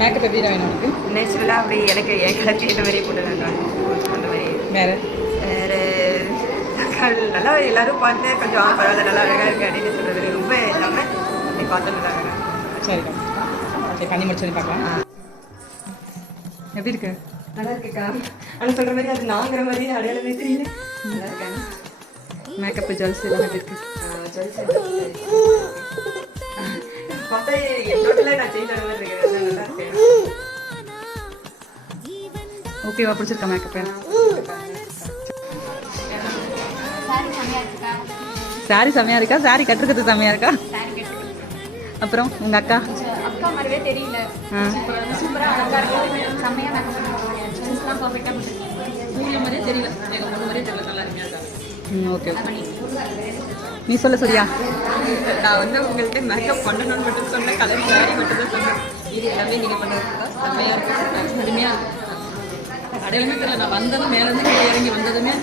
Makeup எப்படி வேணும் உனக்கு? நேச்சுரலாக அப்படி எனக்கு என் கலருக்கு ஏற்ற மாதிரியே போட்டு அந்த மாதிரி. வேறு நல்லா எல்லோரும் பார்த்து கொஞ்சம் பரவாயில்ல நல்லா அழகாக இருக்குது அப்படின்னு சொல்கிறது ரொம்ப இல்லாமல் பார்த்து நல்லா அழகாக. சரிக்கா, சரி பண்ணி முடிச்சு பார்க்கலாம். எப்படி இருக்கு? நல்லா இருக்குக்கா. ஆனால் சொல்கிற மாதிரி அது நாங்கிற மாதிரி அடையாளமே தெரியல. நல்லா இருக்காங்க. மேக்கப் ஜுவல்ஸ் எல்லாம் எப்படி இருக்கு? ஜுவல்ஸ் பார்த்தா டோட்டலாக நான் சேஞ்ச் ஆன மாதிரி இருக்கிறது நல்லா இருக்கேன். ஓகேவா, பிடிச்சிருக்கா மேக்கப்பு? சாரி செம்மையா இருக்கா? சாரி கட்டுறது செம்மையா இருக்கா? அப்புறம் உங்க அக்கா மாதிரியே தெரியல. சூப்பரா அழகா இருக்கு. செம்மையா மேக்கப் பர்ஃபெக்ட்டா சூரிய மாதிரியே தெரியல, மாதிரியே தெரியல, நல்லா இருக்கா? Okay okay. நீ சொல்ல சரியா? நான் வந்து உங்கள்கிட்ட மேக்கப் பண்ணணும்னு மட்டும் சொன்னேன், கலர் சாரி மட்டும் தான் சொன்னேன். இது எல்லாமே நீங்கள் பண்ணுறது செம்மையாக இருக்கும், அருமையாக இருக்கும். அடையாளமே தெரியல. நான் வந்ததும் மேலேருந்து இறங்கி வந்ததுமே